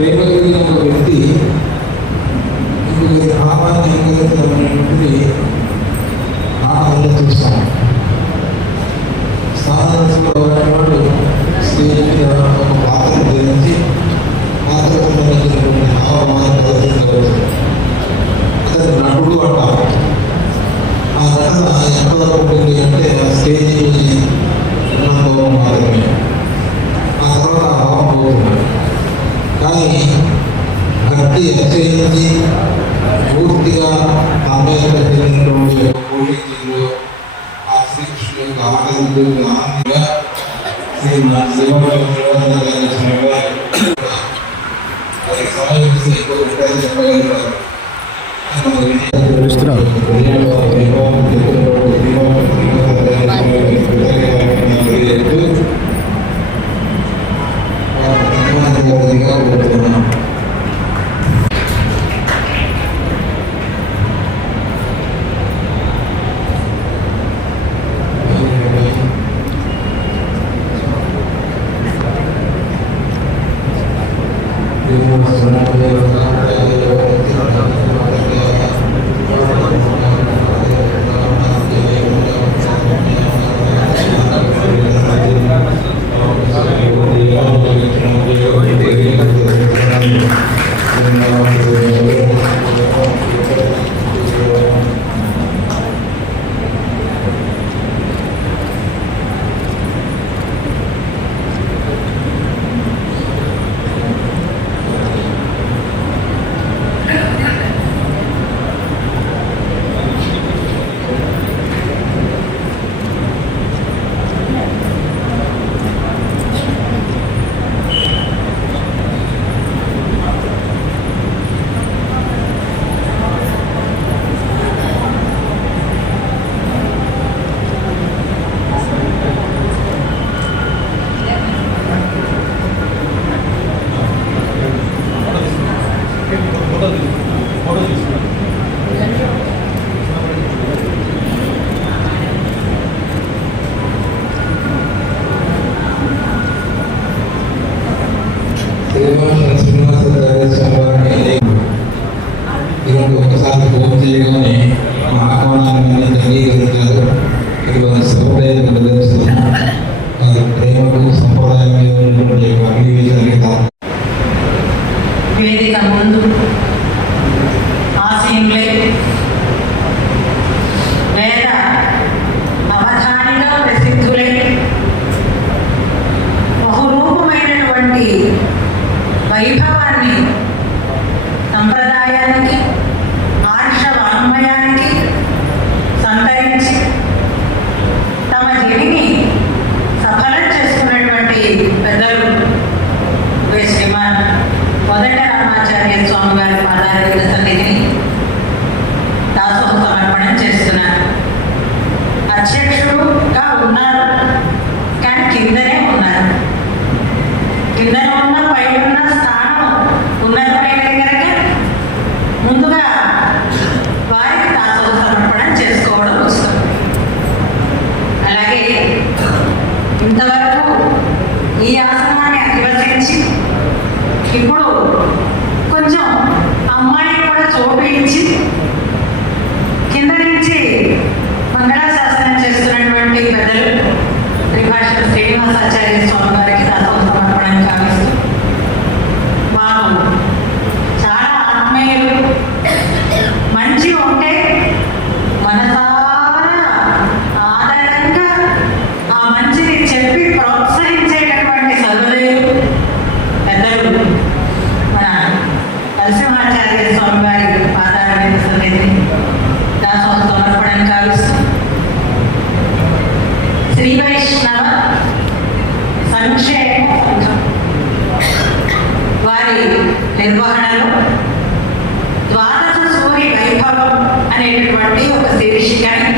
ప్రేమ కలిగిన ఒక వ్యక్తి ఇంకొక భావాన్ని ఏకరించాలనేటువంటిది ఆనందంగా చూస్తాను. స్థానంలో వాడు స్టేజ్ మీద ఒక పాత్ర ధరించి పాత్రకు సంబంధించినటువంటి హావభావాన్ని ప్రదర్శించవచ్చు. అతను నటుడు అంటారు. ఆ నటన ఎంతవరకు ఉంటుంది అంటే ఆ స్టేజ్ ఉన్నంత మాత్రమే. ఆ తర్వాత ఆ భావం పోతుంది. కానీ భక్తి అత్యయించి పూర్తిగా అమ్మాయిగా చెందినటువంటి పోషకులు ఆ శ్రీకృష్ణుడు యొక్క ఆనందంగా ఆనందంగా సమయం ఎక్కువ ఉంటాయని చెప్పగలుగుతారు. ఒకసారి ఫోన్ చేయగానే మా ఆహ్వానాన్ని అంగీకరించారు. ఇటువంటి సౌకర్యాన్ని ప్రదర్శిస్తున్నారు. వారి ప్రేమకు సంప్రదాయం వేదిక ముందు ఆశయంలే వేద అవధానిగా ప్రసిద్ధులై బహురూపమైనటువంటి వైభవాన్ని సంప్రదాయానికి ఆర్ష వాంగ్మయానికి సంతరించి తమ జడిని సఫలం చేసుకున్నటువంటి పెద్దలు శ్రీమాన్ మొదట రామాచార్య స్వామి గారి పాదాల సన్నిధిని దాసోహ సమర్పణం చేస్తున్నారు. అధ్యక్షుడుగా ఉన్నారు కానీ కిందనే ఉన్నారు. కిందన ఉన్న పైన ఉన్న స్థానం ఉన్నత పైన కనుక ముందుగా వారికి దాసోహ సమర్పణం చేసుకోవడం వస్తుంది. అలాగే ఇంతవరకు ఈ ఆసనాన్ని అధివసించి ఇప్పుడు కొంచెం అమ్మాయి కూడా చోటు ఇచ్చి కింద నుంచి మంగళాశాసనం చేస్తున్నటువంటి పెద్దలు శ్రీభాష్యం శ్రీనివాసాచార్య స్వామి గారికి దాసోహ సమర్పణం కావిస్తూ మాకు చాలా ఆత్మీయులు మంచి ఉంటే మనసారా ఆధారంగా ఆ మంచిని చెప్పి ప్రోత్సహించేటటువంటి సర్వదేవులు పెద్దలు మన నరసింహాచార్య స్వామి వారి పాదాల సన్నిధిని దాసోహ సమర్పణం కావిస్తూ శ్రీ వైష్ణవ సంక్షేమ సంఘం వారి నిర్వహణలో ద్వాదశ సూరి వైభవం అనేటటువంటి ఒక శీర్షికని